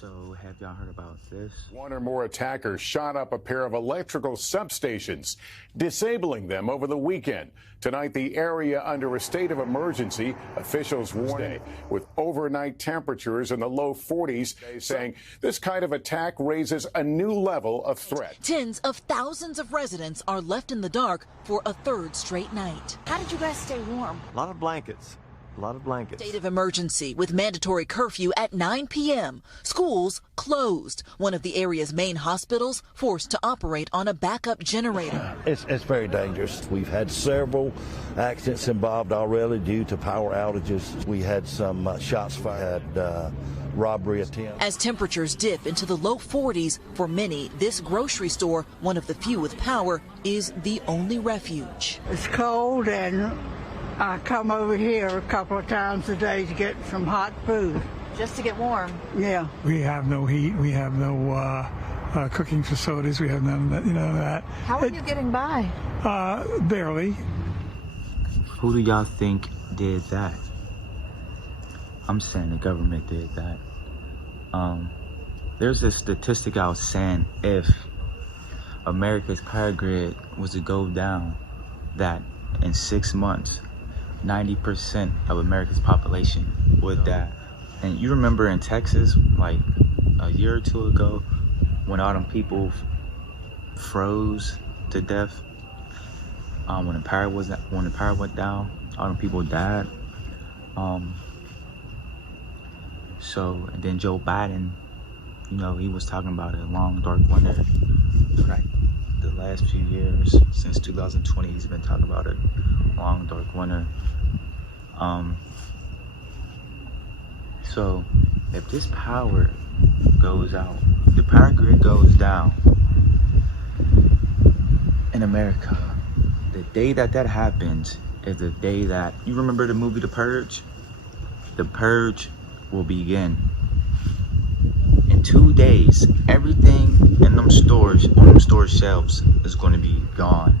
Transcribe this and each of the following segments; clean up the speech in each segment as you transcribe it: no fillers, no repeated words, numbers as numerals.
So, have y'all heard about this? One or more attackers shot up a pair of electrical substations, disabling them over the weekend. Tonight, the area under a state of emergency. Officials warning with overnight temperatures in the low 40s, saying this kind of attack raises a new level of threat. Tens of thousands of residents are left in the dark for a third straight night. How did you guys stay warm? A lot of blankets. A lot of blankets. State of emergency with mandatory curfew at 9 p.m. Schools closed. One of the area's main hospitals forced to operate on a backup generator. It's very dangerous. We've had several accidents involved already due to power outages. We had some shots fired, robbery attempts. As temperatures dip into the low 40s, for many, this grocery store, one of the few with power, is the only refuge. It's cold, and I come over here a couple of times a day to get some hot food. Just to get warm? Yeah. We have no heat. We have no cooking facilities. We have none of that. How are you getting by? Barely. Who do y'all think did that? I'm saying the government did that. There's a statistic I was saying, if America's power grid was to go down, that in 6 months, 90% of America's population would die. And you remember in Texas, like a year or two ago, when all them people froze to death, when the power went down, all them people died. So, and then Joe Biden, you know, he was talking about a long dark winter for like the last few years. Since 2020, he's been talking about a long dark winter. So if this power goes out, the power grid goes down in America, the day that happens is the day that, you remember the movie The Purge? The Purge will begin. In 2 days, everything in them stores, on them store shelves, is going to be gone.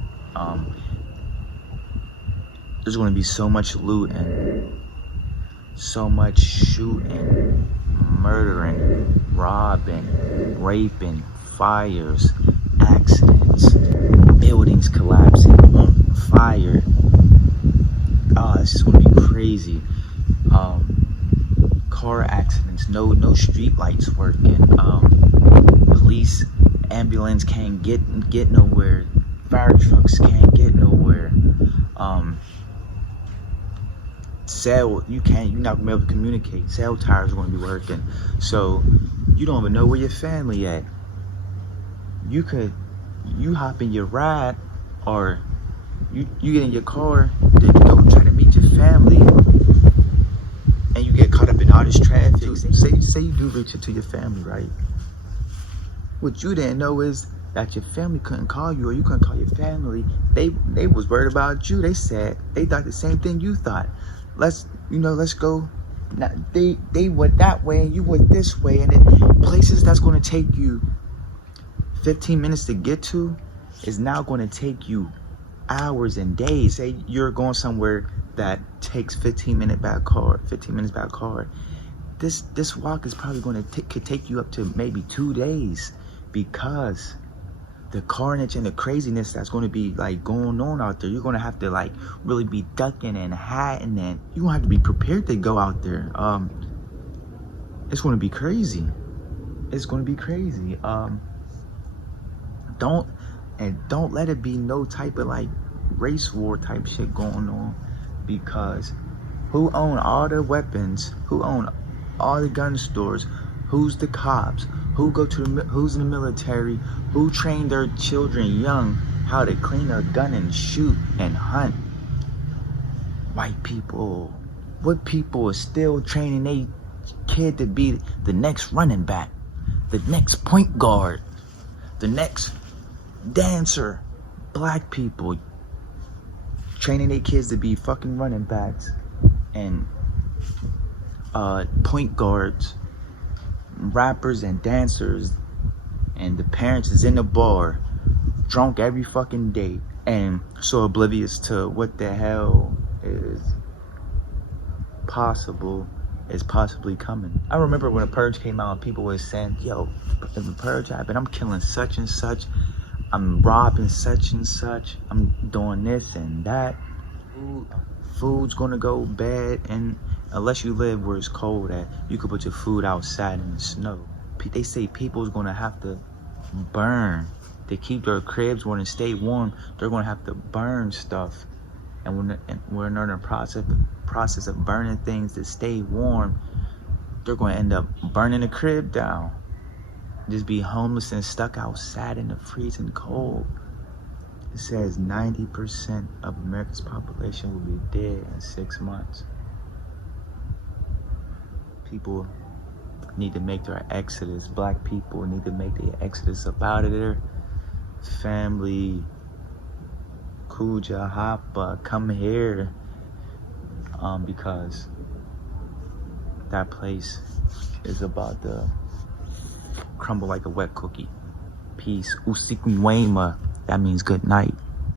There's going to be so much looting, so much shooting, murdering, robbing, raping, fires, accidents, buildings collapsing, on fire. Oh, it's just going to be crazy. Car accidents, no street lights working. Police, ambulance can't get nowhere. Fire trucks can't get nowhere. You're not gonna be able to communicate. Cell towers are gonna be working, so you don't even know where your family at. You hop in your ride, or you get in your car to go try to meet your family, and you get caught up in all this traffic. Say you do reach it to your family, right? What you didn't know is that your family couldn't call you, or you couldn't call your family. They was worried about you. They thought the same thing you thought. Let's go. Now, they went that way and you went this way, and then places that's going to take you 15 minutes to get to is now going to take you hours and days. Say you're going somewhere that takes 15 minutes by car. This walk is probably going to could take you up to maybe 2 days, because the carnage and the craziness that's going to be like going on out there. You're going to have to like really be ducking and hiding, and you're going to have to be prepared to go out there. It's going to be crazy. It's going to be crazy. Don't let it be no type of like race war type shit going on, because who own all the weapons? Who own all the gun stores? Who's the cops? Who's in the military? Who trained their children young how to clean a gun and shoot and hunt? White people. What people are still training a kid to be the next running back, the next point guard, the next dancer? Black people training their kids to be fucking running backs and point guards, rappers and dancers, and the parents is in the bar drunk every fucking day and so oblivious to what the hell is possible is possibly coming. I remember when the purge came out, people were saying, yo, if the purge happened, I'm killing such and such, I'm robbing such and such, I'm doing this and that. Food's gonna go bad, and unless you live where it's cold at, you could put your food outside in the snow. They say people's gonna have to burn to keep their cribs warm and stay warm. They're gonna have to burn stuff, and when we're in the process of burning things to stay warm, they're gonna end up burning the crib down. Just be homeless and stuck outside in the freezing cold. It says 90% of America's population will be dead in 6 months. People need to make their exodus. Black people need to make their exodus up out of there. Family, Kuja, Hapa, come here. Because that place is about to crumble like a wet cookie. Peace. Usiku mwema. That means good night.